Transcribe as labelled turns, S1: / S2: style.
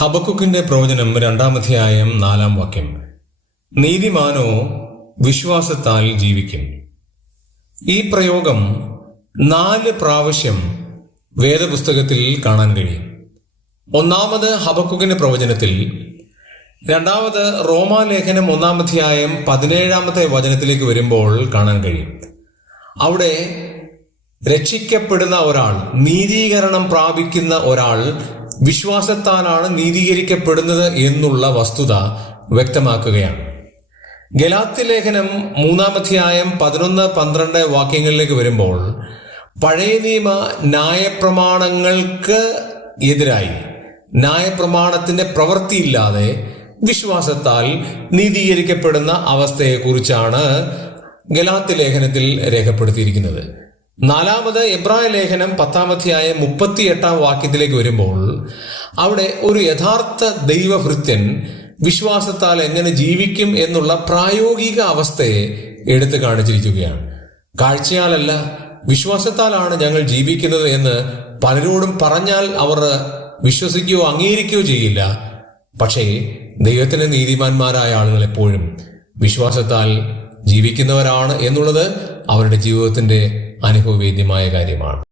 S1: ഹബക്കുക്കിന്റെ പ്രവചനം രണ്ടാമധ്യായം നാലാം വാക്യം. നീതിമാനോ വിശ്വാസത്താൽ ജീവിക്കും. ഈ പ്രയോഗം നാല് പ്രാവശ്യം വേദപുസ്തകത്തിൽ കാണാൻ കഴിയും. ഒന്നാമത് ഹബക്കുക്കിന്റെ പ്രവചനത്തിൽ രണ്ടാമത് റോമാലേഖനം ഒന്നാമധ്യായം പതിനേഴാമത്തെ വചനത്തിലേക്ക് വരുമ്പോൾ കാണാൻ കഴിയും. അവിടെ രക്ഷിക്കപ്പെടുന്ന ഒരാൾ നീതീകരണം പ്രാപിക്കുന്ന ഒരാൾ വിശ്വാസത്താലാണ് നീതീകരിക്കപ്പെടുന്നത് എന്നുള്ള വസ്തുത വ്യക്തമാക്കുകയാണ്. ഗലാത്തി ലേഖനം മൂന്നാമധ്യായം പതിനൊന്ന് പന്ത്രണ്ട് വാക്യങ്ങളിലേക്ക് വരുമ്പോൾ പഴയ നിയമ ന്യായപ്രമാണങ്ങൾക്ക് എതിരായി ന്യായപ്രമാണത്തിന്റെ പ്രവൃത്തിയില്ലാതെ വിശ്വാസത്താൽ നീതീകരിക്കപ്പെടുന്ന അവസ്ഥയെക്കുറിച്ചാണ് ഗലാത്തി ലേഖനത്തിൽ രേഖപ്പെടുത്തിയിരിക്കുന്നത്. നാലാമത് എബ്രായ ലേഖനം പത്താമധ്യായ മുപ്പത്തി എട്ടാം വാക്യത്തിലേക്ക് വരുമ്പോൾ അവിടെ ഒരു യഥാർത്ഥ ദൈവഭൃത്യൻ വിശ്വാസത്താൽ എങ്ങനെ ജീവിക്കും എന്നുള്ള പ്രായോഗിക അവസ്ഥയെ എടുത്തു കാണിച്ചിരിക്കുകയാണ്. കാഴ്ചയാലല്ല വിശ്വാസത്താലാണ് ഞങ്ങൾ ജീവിക്കുന്നത് എന്ന് പലരോടും പറഞ്ഞാൽ അവർ വിശ്വസിക്കുകയോ അംഗീകരിക്കുകയോ ചെയ്യില്ല. പക്ഷേ ദൈവത്തിന് നീതിമാന്മാരായ ആളുകൾ എപ്പോഴും വിശ്വാസത്താൽ ജീവിക്കുന്നവരാണ് എന്നുള്ളത് അവരുടെ ജീവിതത്തിന്റെ അനുഭവവേദ്യമായ കാര്യമാണ്.